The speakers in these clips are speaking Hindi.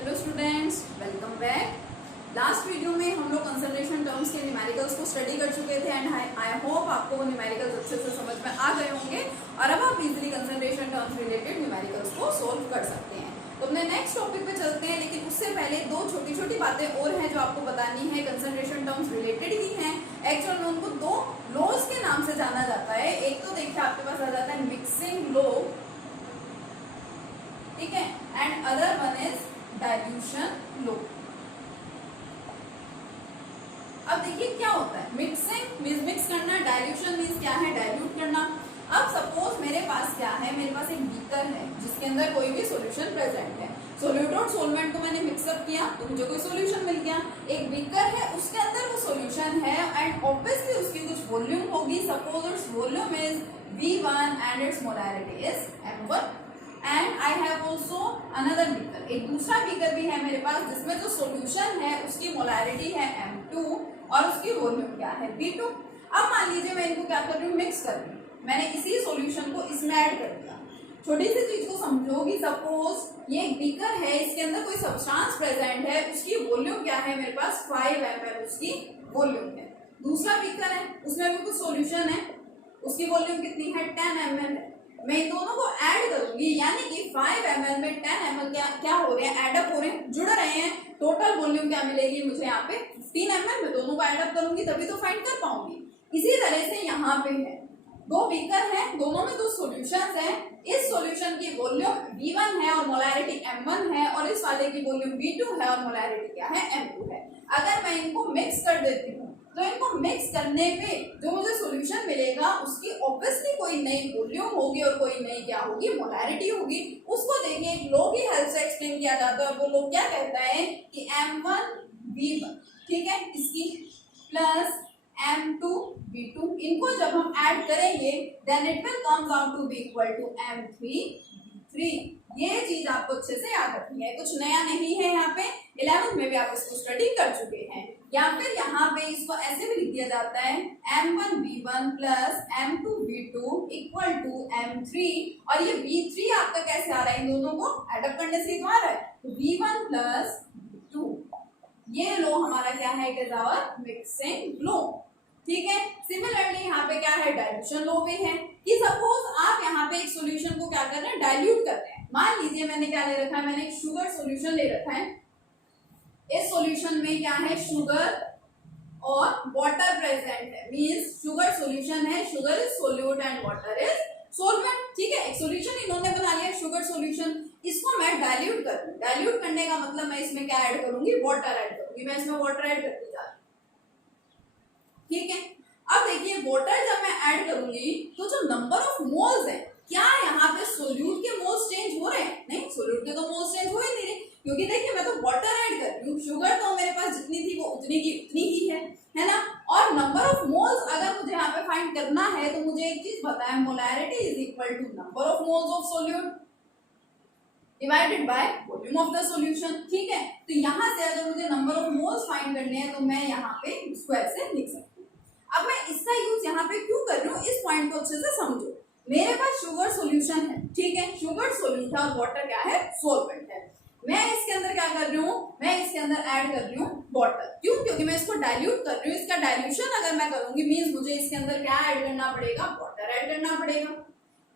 Hello students, welcome back. Last video में हम लोग कंसंट्रेशन टर्म्स के न्यूमेरिकल्स को स्टडी कर चुके थे एंड आई होप आपको वो न्यूमेरिकल्स अच्छे से समझ में आ गए होंगे और अब आप easily concentration terms related numericals को सोल्व कर सकते हैं। तो अपने नेक्स्ट टॉपिक पे चलते हैं, लेकिन उससे पहले दो छोटी छोटी बातें और हैं जो आपको बतानी है। कंसंट्रेशन टर्म्स रिलेटेड ही हैं। एक्चुअल में उनको दो लॉज के नाम से जाना जाता है। एक तो देखिए आपके पास आ जाता है मिक्सिंग लॉ, ठीक है, and other one is dilution law. अब देखिए क्या होता है, मिक्सिंग मींस मिक्स करना, डाइल्यूशन मींस क्या है, डाइल्यूट करना। अब सपोज मेरे पास क्या है, मेरे पास एक बीकर है जिसके अंदर कोई भी सॉल्यूशन प्रेजेंट है। सोल्यूट और सोलवेंट को मैंने मिक्सअप किया तो मुझे कोई सॉल्यूशन मिल गया। एक बीकर है, उसके अंदर वो सॉल्यूशन है एंड ऑब्वियसली उसकी कुछ वॉल्यूम होगी। Suppose its volume is V1 and it's molarity is M1 and I have also another beaker. एक दूसरा बीकर भी है मेरे पास जिसमें जो सॉल्यूशन है उसकी मोलैरिटी है M2 और उसकी वॉल्यूम क्या है V2। अब मान लीजिए मैं इनको क्या कर रही हूँ, मिक्स कर रही हूँ। मैंने इसी सॉल्यूशन को इसमें ऐड कर दिया। छोटी सी चीज को समझोगी, सपोज ये एक बीकर है, इसके अंदर कोई सब्सटेंस प्रेजेंट है, उसकी वॉल्यूम क्या है, मेरे पास 5 ml उसकी वॉल्यूम है। दूसरा बीकर है, उसमें भी कुछ सॉल्यूशन है, उसकी वॉल्यूम कितनी है, 10 ml है। मैं इन दोनों को ऐड करूंगी, यानी कि 5 ml में 10 ml क्या हो रहे हैं, एडअप हो रहे हैं, जुड़ रहे हैं। टोटल वॉल्यूम क्या मिलेगी मुझे यहाँ पे 15 ml। मैं दोनों को एडअप करूंगी तभी तो फाइंड कर पाऊंगी। इसी तरह से यहाँ पे है, दो बीकर है, दोनों में दो सॉल्यूशंस हैं। इस सॉल्यूशन की वॉल्यूम V1 है और मोलैरिटी M1 है और इस वाले की वॉल्यूम V2 है और मोलैरिटी क्या है, M2 है। अगर मैं इनको मिक्स कर देती हूँ तो इनको मिक्स करने पे जो मुझे सॉल्यूशन मिलेगा उसकी ऑब्वियसली कोई नई वॉल्यूम होगी और कोई नई क्या होगी, मोलैरिटी होगी। उसको देखिए एक लॉ की हेल्प से एक्सप्लेन किया जाता है। वो लॉ क्या कहता है कि M1 V1, ठीक है, इसकी प्लस M2 V2, इनको जब हम ऐड करेंगे then it will comes out to be equal to M3 V3। ये चीज आपको अच्छे से याद रखनी है, कुछ नया नहीं है। यहाँ पे 11th में भी आप इसको स्टडी कर चुके हैं। या फिर यहाँ पे इसको ऐसे भी लिख दिया जाता है M1 V1 plus M2 V2 equal to M3। और ये V3 आपका कैसे आ रहा है, इन दोनों को एडअप करने से आ रहा है, तो V1 प्लस V2। ये लो हमारा क्या है, इट इज आवर मिक्सिंग लो, ठीक है। सिमिलरली यहाँ पे क्या है, डाइल्यूशन लो भी है कि सपोज आप यहाँ पे एक सॉल्यूशन को क्या कर रहे हैं, डाइल्यूट कर रहे हैं। मान लीजिए मैंने क्या ले रखा है, मैंने एक शुगर सॉल्यूशन ले रखा है। इस सॉल्यूशन में क्या है, शुगर और वाटर प्रेजेंट है, मींस शुगर सॉल्यूशन है, sugar is solute and water is solvent, ठीक है। एक सॉल्यूशन इन्होंने बना लिया, शुगर सॉल्यूशन, इसको मैं डाइल्यूट कर दूं। डाइल्यूट करने का मतलब मैं इसमें क्या ऐड करूंगी, वाटर ऐड करूंगी। मैं इसमें वाटर ऐड करती जा रही हूं, ठीक है। अब देखिए वाटर जब मैं ऐड करूंगी तो जो नंबर ऑफ मोल्स है, क्या यहाँ पे सोल्यूट के मोल्स चेंज हो रहे हैं, नहीं, सोल्यूट के तो मोल्स चेंज हो ही नहीं रहे, क्योंकि देखिए मैं तो वाटर ऐड कर रही हूँ। शुगर तो मेरे पास जितनी थी वो उतनी की उतनी ही है ना। और नंबर ऑफ मोल्स अगर मुझे यहाँ पे फाइंड करना है तो मुझे एक चीज पता है, molarity is equal to number of moles of solute divided by volume of the solution, ठीक है। तो यहाँ से अगर मुझे नंबर ऑफ मोल्स फाइंड करने हैं तो मैं यहाँ पे स्क्वायर से लिख सकती हूँ। अब मैं इसका यूज यहाँ पे क्यों कर रही हूँ, इस पॉइंट को अच्छे से समझो। मेरे पास शुगर सॉल्यूशन है, ठीक है, शुगर सोल्यूट है और वाटर क्या है, सोलवेंट है। मैं इसके अंदर क्या कर रही हूँ, मैं इसके अंदर ऐड कर रही हूँ वाटर। क्यों, क्योंकि मैं इसको डाइल्यूट कर रही हूँ। इसका डाइल्यूशन अगर मैं करूंगी मींस मुझे इसके अंदर क्या ऐड करना पड़ेगा, वाटर ऐड करना पड़ेगा।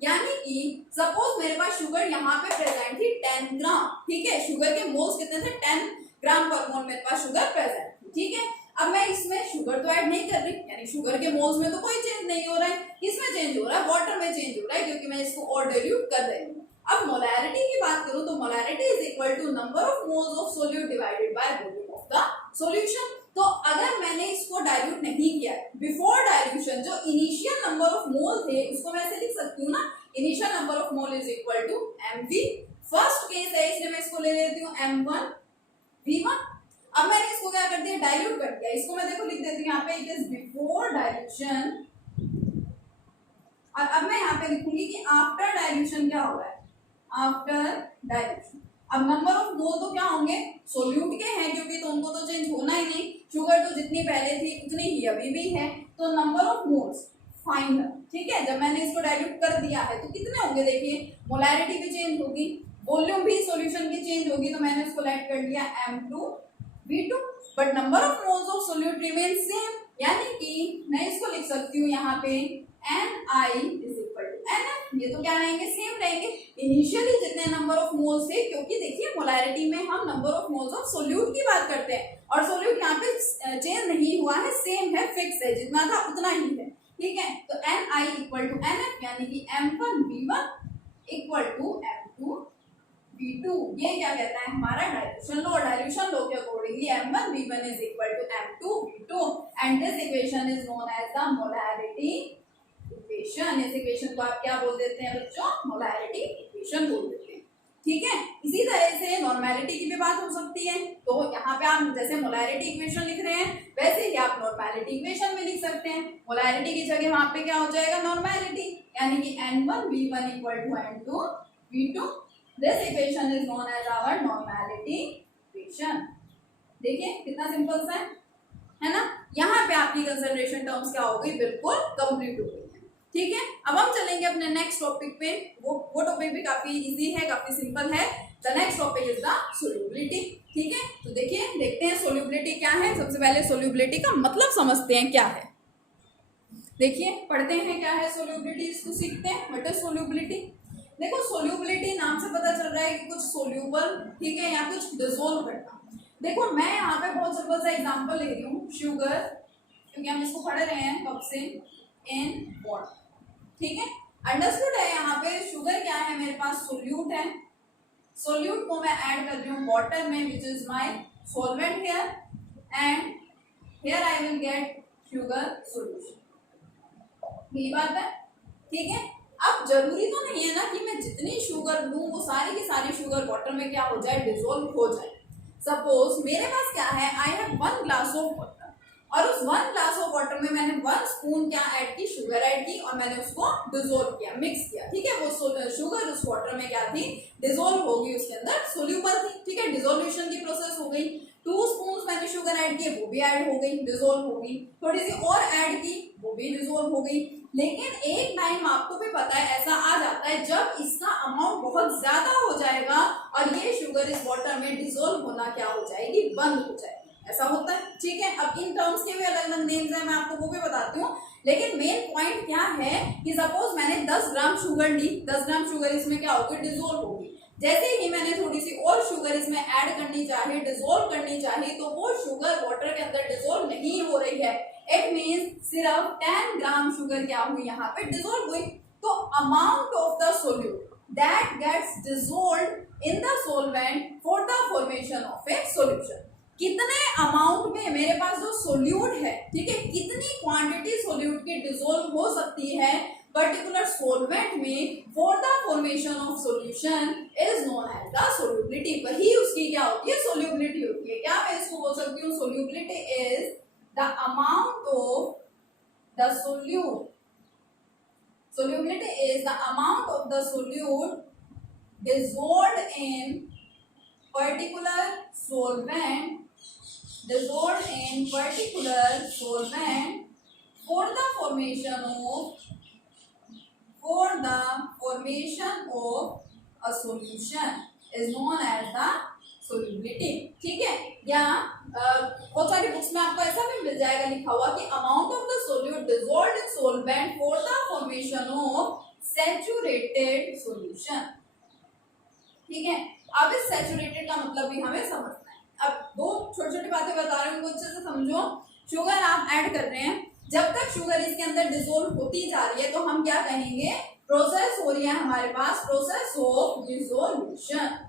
यानी कि सपोज मेरे पास शुगर यहाँ पे प्रेजेंट थी 10 ग्राम, ठीक है। शुगर के मोल्स कितने थे, 10 ग्राम पर मोल मेरे पास शुगर प्रेजेंट थी, ठीक है। अब मैं इसमें शुगर तो ऐड नहीं कर रही, यानी शुगर के मोल्स में तो कोई चेंज नहीं हो रहा है। किसमें चेंज हो रहा है, वाटर में चेंज हो रहा है, क्योंकि मैं इसको और डाइल्यूट कर रही हूँ। अब मोलैरिटी की बात करूं तो molarity is equal to number of moles of solute divided by volume of the solution. तो अगर मैंने इसको डाइल्यूट नहीं किया, बिफोर डाइल्यूशन जो इनिशियल नंबर ऑफ मोल थे उसको मैं ऐसे लिख सकती हूँ ना, initial number of mole is equal to mv। First case है इसलिए मैं इसको ले लेती हूँ M1 V1। अब मैंने इसको क्या कर दिया, डाइल्यूट कर दिया। इसको मैं देखो लिख देती हूँ यहाँ पे, इट इज बिफोर डाइल्यूशन। और अब मैं यहाँ पे लिखूंगी कि आफ्टर डाइल्यूशन क्या हो रहा है, आफ्टर डाइल्यूशन। अब नंबर ऑफ मोल तो क्या होंगे, सोल्यूट के हैं, क्योंकि तो उनको तो चेंज होना ही नहीं। शुगर तो जितनी पहले थी उतनी ही अभी भी है, तो नंबर ऑफ मोल्स फाइनल, ठीक है। जब मैंने इसको डाइल्यूट कर दिया है तो कितने होंगे, देखिए मोलैरिटी भी चेंज होगी, वॉल्यूम भी सॉल्यूशन की चेंज होगी, तो मैंने इसको लेट कर लिया M2V2, but number of moles of solute remain same, यानी कि मैं इसको लिख सकती हूँ यहाँ पे Ni is equal to Nf। ये तो क्या रहेंगे, सेम रहेंगे इनिशियली जितने नंबर ऑफ मोल्स थे, क्योंकि देखिए मोलैरिटी में हम number of moles of solute की बात करते हैं और सोल्यूट यहाँ पे चेंज नहीं हुआ है, सेम है, फिक्स है, जितना था उतना ही है, ठीक है। तो Ni इक्वल टू Nf, यानी कि M1V1 इक्वल टू M2V2। ये क्या कहता है हमारा डाइल्यूशन लॉ। डाइल्यूशन लॉ के accordingly M1V1 is equal to M2V2 and this equation is known as the molarity equation. इस इक्वेशन को आप क्या बोल देते हैं बच्चों, मोलैरिटी इक्वेशन बोल देते हैं, ठीक है। इसी तरह से नॉर्मेलिटी की भी बात हो सकती है, तो यहाँ पे आप जैसे मोलैरिटी इक्वेशन लिख रहे हैं वैसे ही आप नॉर्मेलिटी इक्वेशन में लिख सकते हैं। मोलैरिटी की जगह वहां पे क्या हो जाएगा, नॉर्मेलिटी, यानी कि N1V1 equal to N2V2। This equation is known as our normality equation. देखिए कितना सिंपल सा है ना। यहाँ पे आपकी कंसंट्रेशन टर्म्स क्या हो गई, बिल्कुल कंप्लीट हो गई, ठीक है। अब हम चलेंगे अपने नेक्स्ट टॉपिक पे। वो टॉपिक भी काफी इजी है, काफी सिंपल है। The next topic is the solubility, ठीक है। तो देखिए देखते हैं सोल्यूबिलिटी क्या है। सबसे पहले सोल्यूबिलिटी का मतलब समझते हैं क्या है। देखिए पढ़ते हैं क्या है सोल्यूबिलिटी, इसको सीखते हैं। What is solubility. देखो सोल्यूबिलिटी नाम से पता चल रहा है कि कुछ सोल्यूबल, ठीक है, या कुछ डिसोल्व करना। देखो मैं यहाँ पे बहुत सिंपल सा एग्जांपल ले रही हूँ, शुगर, क्योंकि हम इसको पढ़ रहे हैं कब से, इन वाटर, ठीक है। अंडरस्टूड है। यहाँ पे शुगर क्या है, मेरे पास सोल्यूट है, सोल्यूट को मैं ऐड कर रही हूँ वाटर में, which is my solvent here, and here I will get sugar solution. यही बात है, ठीक है। अब जरूरी तो नहीं है ना कि मैं जितनी शुगर लूं वो सारी की सारी शुगर वाटर में क्या हो जाए, डिसोल्व हो जाए। सपोज मेरे पास क्या है, I have 1 glass of water, और उस 1 ग्लास ऑफ वाटर में मैंने 1 स्पून क्या ऐड की, शुगर ऐड की, और मैंने उसको डिसोल्व किया, मिक्स किया, ठीक है। वो शुगर उस वाटर में क्या थी, डिसोल्व होगी, उसके अंदर सोल्यूबल थी, ठीक है। डिसोल्यूशन की प्रोसेस हो गई। 2 स्पून मैंने शुगर ऐड किए, वो भी ऐड हो गई, डिसोल्व हो गई। थोड़ी सी और ऐड की, वो भी डिसोल्व हो गई। लेकिन एक टाइम आपको भी पता है ऐसा आ जाता है जब इसका अमाउंट बहुत ज्यादा हो जाएगा और ये शुगर इस वाटर में डिसोल्व होना क्या हो जाएगी, बंद हो जाएगी, ऐसा होता है, ठीक है। अब इन टर्म्स के भी अलग अलग नेम्स हैं, मैं आपको वो भी बताती हूँ। लेकिन मेन पॉइंट क्या है कि सपोज मैंने 10 ग्राम शुगर ली, 10 ग्राम शुगर इसमें क्या होगी, डिसोल्व होगी। जैसे ही मैंने थोड़ी सी और शुगर इसमें ऐड करनी चाहिए, डिसोल्व करनी चाहिए, तो वो शुगर वाटर के अंदर डिसोल्व नहीं हो रही है। इट मीन्स सिर्फ 10 ग्राम शुगर क्या हुई, यहाँ पे डिसोल्व हुई। तो amount of the solute that gets dissolved in the solvent for the formation of a solution, कितने अमाउंट में मेरे पास जो सोल्यूट है, ठीक है, कितनी क्वांटिटी सोल्यूट की डिसोल्व हो सकती है पर्टिकुलर सॉल्वेंट में for the formation of solution is known as the solubility. वही उसकी क्या होती है, सोल्यूबिलिटी होती है। क्या मैं इसको बोल सकती हूँ, solubility is the amount of the solute, solubility is the amount of the solute dissolved in particular solvent, dissolved in particular solvent for the formation of a solution is known as the solubility, ठीक है। या बहुत सारी बुक्स में आपको ऐसा भी मिल जाएगा लिखा हुआ कि amount of the solute dissolved in solvent for the formation of saturated solution, ठीक है। अब इस सैचुरेटेड का मतलब भी हमें समझना है। अब दो छोटी छोटी बातें बता रही हूँ, उनको अच्छे से समझो। शुगर आप ऐड कर रहे हैं, जब तक शुगर इसके अंदर डिसॉल्व होती जा रही है तो हम क्या कहेंगे, प्रोसेस हो रही है हमारे पास, प्रोसेस ऑफ डिसॉल्यूशन।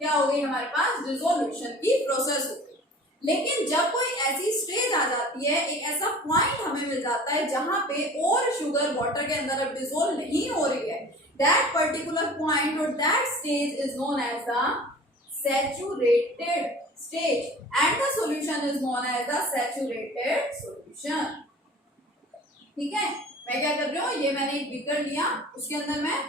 क्या हो गई हमारे पास, डिसॉल्यूशन की प्रोसेस हो गई। लेकिन जब कोई ऐसी स्टेज आ जाती है, एक ऐसा पॉइंट हमें मिल जाता है जहां पे और शुगर वाटर के अंदर अब डिसॉल्व नहीं हो रही है, दैट पर्टिकुलर पॉइंट और that stage is known as the saturated stage and the solution is known as the saturated solution, ठीक है। मैं क्या कर रही हूँ, ये मैंने एक बीकर लिया, उसके अंदर मैं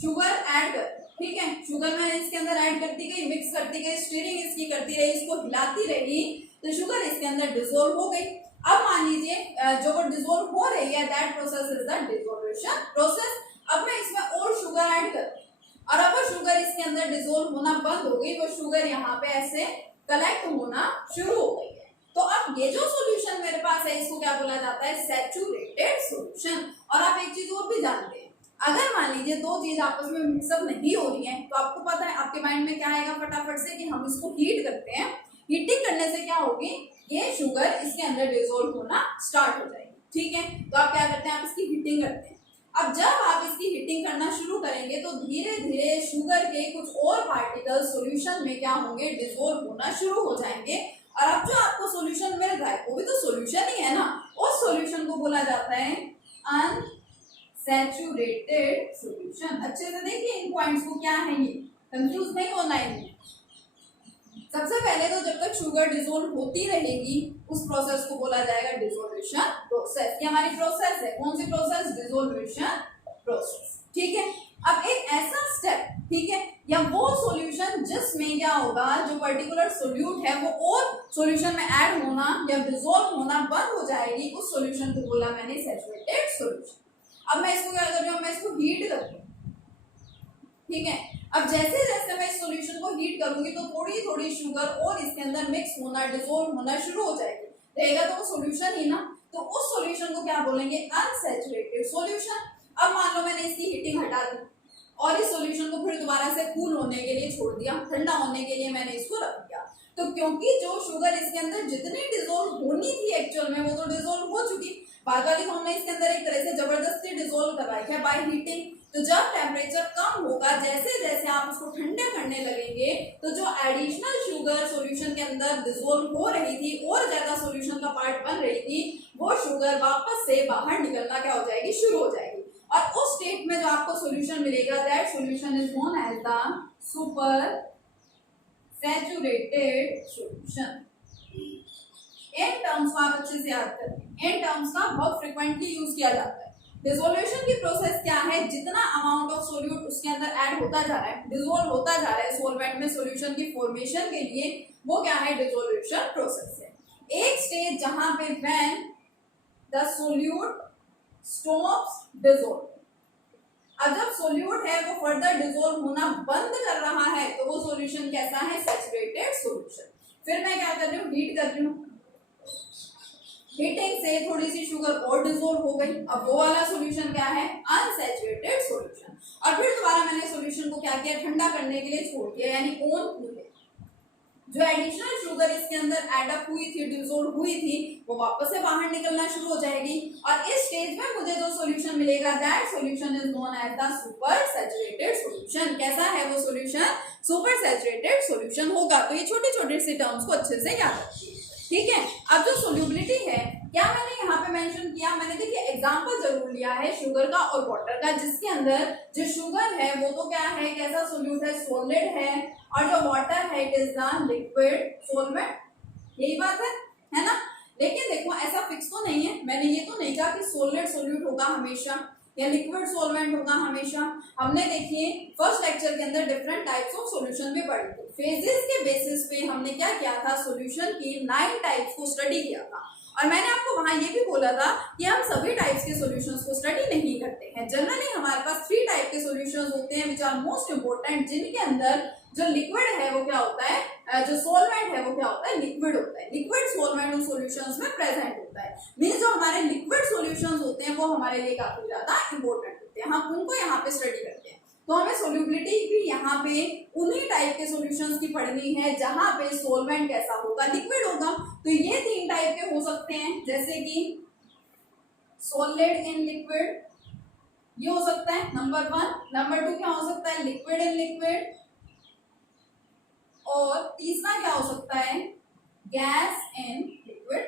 शुगर ऐड कर, ठीक है, शुगर मैं इसके अंदर ऐड करती गई, मिक्स करती गई, स्टीरिंग इसकी करती रही, इसको हिलाती रही, तो शुगर इसके अंदर डिसॉल्व हो गई। अब मान लीजिए जो वो डिसॉल्व हो रही है, that process is the dissolution process. अब मैं इसमें और शुगर ऐड कर, और अब वो शुगर इसके अंदर डिसोल्व होना बंद हो गई, वो शुगर यहाँ पे ऐसे कलेक्ट होना शुरू हो गई है। तो अब ये जो सॉल्यूशन मेरे पास है इसको क्या बोला जाता है, सैचुरेटेड सॉल्यूशन। और आप एक चीज और भी जानते हैं, अगर मान लीजिए दो चीज आपस में मिक्सअप नहीं हो रही है तो आपको पता है आपके माइंड में क्या आएगा फटाफट से कि हम इसको हीट करते हैं। हीटिंग करने से क्या होगी, ये शुगर इसके अंदर डिसोल्व होना स्टार्ट हो जाएगी। ठीक है, तो आप क्या करते हैं, आप इसकी हीटिंग करते हैं। अब जब आप इसकी हीटिंग करना शुरू करेंगे तो धीरे धीरे शुगर के कुछ और पार्टिकल सॉल्यूशन में क्या होंगे, डिसोल्व होना शुरू हो जाएंगे। और अब जो आपको सॉल्यूशन मिल रहा है वो भी तो सॉल्यूशन ही है ना, उस सॉल्यूशन को बोला जाता है अनसैचुरेटेड सॉल्यूशन। अच्छे से देखिए इन पॉइंट्स को, क्या है ये, कंफ्यूज नहीं होना है। सबसे पहले तो जब तक शुगर डिसोल्व होती रहेगी उस प्रोसेस को बोला जाएगा डिसोल्यूशन प्रोसेस। ये हमारी प्रोसेस है, कौन सी प्रोसेस, डिसोल्यूशन प्रोसेस। ठीक है, अब एक ऐसा स्टेप, ठीक है, या वो सॉल्यूशन जिसमें क्या होगा, जो पर्टिकुलर सोल्यूट है वो और सॉल्यूशन में ऐड होना या डिसोल्व होना बंद हो जाएगी, उस सॉल्यूशन को बोला मैंने सैचुरेटेड सॉल्यूशन। अब मैं इसको क्या कर रही हूँ, मैं इसको हीट करती हूँ। ठीक है, अब जैसे जैसे मैं इस सॉल्यूशन को हीट करूंगी तो थोड़ी थोड़ी शुगर और इसके अंदर मिक्स होना, डिसोल्व होना शुरू हो जाएगी। रहेगा तो वो सॉल्यूशन ही ना, तो उस सॉल्यूशन को क्या बोलेंगे, अनसैचुरेटेड सॉल्यूशन। अब मान लो मैंने इसकी हीटिंग हटा दी और इस सॉल्यूशन को फिर दोबारा से कूल होने के लिए छोड़ दिया, ठंडा होने के लिए मैंने इसको रख दिया। तो क्योंकि जो शुगर इसके अंदर जितनी डिसोल्व होनी थी एक्चुअल में वो तो डिसोल्व हो चुकी, बाद वाली को हमने इसके अंदर एक तरह से जबरदस्ती डिसोल्व करवाई है बाय हीटिंग। तो जब टेम्परेचर कम होगा, जैसे जैसे आप उसको ठंडे करने लगेंगे तो जो एडिशनल शुगर सॉल्यूशन के अंदर डिसोल्व हो रही थी और ज्यादा सॉल्यूशन का पार्ट बन रही थी, वो शुगर वापस से बाहर निकलना क्या हो जाएगी, शुरू हो जाएगी। और उस स्टेट में जो आपको सॉल्यूशन मिलेगा, that solution is known as the super saturated solution. इन टर्म्स को आप अच्छे से याद करें, इन टर्म्स का बहुत फ्रिक्वेंटली यूज किया जाता है। डिसोल्यूशन की प्रोसेस क्या है, जितना अमाउंट ऑफ सोल्यूट उसके अंदर ऐड होता जा रहा है, डिसोल्व होता जा रहा है सॉल्वेंट में सॉल्यूशन की फॉर्मेशन के लिए, वो क्या है, डिसोल्यूशन प्रोसेस है। एक स्टेज जहां पे when the solute stops dissolve, अब जब सोल्यूट है वो फर्दर डिसोल्व होना बंद कर रहा है तो वो सॉल्यूशन कैसा है, सैचुरेटेड सॉल्यूशन। फिर मैं क्या कर रही हूँ, हीट कर रही हूँ, हीटिंग से थोड़ी सी शुगर और डिसोल्व हो गई, अब वो वाला सॉल्यूशन क्या है, अनसैचुरेटेड सॉल्यूशन। और फिर दोबारा मैंने सॉल्यूशन को क्या किया, ठंडा करने के लिए छोड़ दिया, यानी ऑन कूल। जो एडिशनल शुगर इसके अंदर एड अप हुई थी, डिसोल्व हुई थी, वो वापस से बाहर निकलना शुरू हो जाएगी। और इस स्टेज में मुझे जो सॉल्यूशन मिलेगा, that solution is known as the super saturated solution. कैसा है वो सॉल्यूशन, सुपर सैचुरेटेड सॉल्यूशन होगा। तो ये छोटे छोटे से टर्म्स को अच्छे से याद रखिए। ठीक है, अब जो सोल्यूबिलिटी है, क्या मैंने यहाँ पे मेंशन किया, मैंने देखिए एग्जांपल जरूर लिया है शुगर का और वाटर का, जिसके अंदर जो शुगर है वो तो क्या है, कैसा सोल्यूट है, सॉलिड है, और जो वाटर है it is the liquid solvent. यही बात है ना। लेकिन देखो ऐसा फिक्स तो नहीं है, मैंने ये तो नहीं कहा कि सॉलिड सोल्यूट होगा हमेशा या लिक्विड सॉल्वेंट होगा हमेशा। हमने देखिए फर्स्ट लेक्चर के अंदर डिफरेंट टाइप्स ऑफ सॉल्यूशन भी पढ़ी थी। फेजेस के बेसिस पे हमने क्या किया था, सॉल्यूशन की 9 टाइप्स को स्टडी किया था। और मैंने आपको वहां ये भी बोला था कि हम सभी टाइप्स के सॉल्यूशंस को स्टडी नहीं करते हैं। जनरली हमारे पास 3 टाइप के सॉल्यूशंस होते हैं विच आर मोस्ट इंपोर्टेंट, जिनके अंदर जो लिक्विड है वो क्या होता है, जो सॉल्वेंट है वो क्या होता है, लिक्विड होता है। लिक्विड सॉल्वेंट उन सॉल्यूशंस में प्रेजेंट होता है। मींस जो हमारे लिक्विड सॉल्यूशंस होते हैं वो हमारे लिए काफी ज्यादा इंपॉर्टेंट होते हैं, हम उनको यहाँ पे स्टडी करते हैं। तो हमें सोल्यूबिलिटी भी यहाँ पे उन्हीं टाइप के सॉल्यूशंस की पढ़नी है जहां पे सॉल्वेंट कैसा होगा, लिक्विड होगा। तो ये 3 टाइप के हो सकते हैं, जैसे कि सॉलिड इन लिक्विड, ये हो सकता है नंबर 1। नंबर 2 क्या हो सकता है, लिक्विड इन लिक्विड। और तीसरा क्या हो सकता है, गैस इन लिक्विड।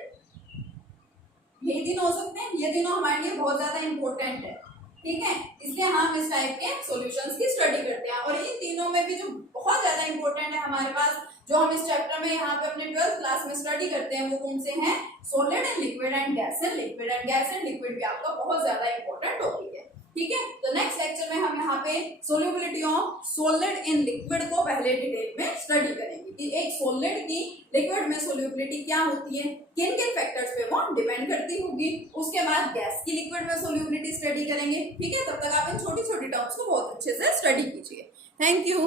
ये तीनों हो सकते हैं, ये तीनों हमारे लिए बहुत ज्यादा इंपॉर्टेंट है। ठीक है, इसलिए हम इस टाइप के सॉल्यूशंस की स्टडी करते हैं। और इन तीनों में भी जो बहुत ज्यादा इंपॉर्टेंट है हमारे पास, जो हम इस चैप्टर में यहाँ पे अपने 12th क्लास में स्टडी करते हैं, वो कौन से हैं, solid in liquid and gas in liquid. And gas in liquid भी आपका बहुत ज्यादा इंपॉर्टेंट टॉपिक है। ठीक है, तो नेक्स्ट लेक्चर में हम यहाँ पे solubility of solid in liquid को पहले डिटेल में स्टडी करेंगे कि एक सॉलिड की लिक्विड में सोल्यूबिलिटी क्या होती है, किन किन फैक्टर्स पे वो डिपेंड करती होगी। उसके बाद गैस की लिक्विड में सोल्यूबिलिटी स्टडी करेंगे। ठीक है, तब तक आप इन छोटी छोटी टर्म्स को बहुत अच्छे से स्टडी कीजिए। Thank you.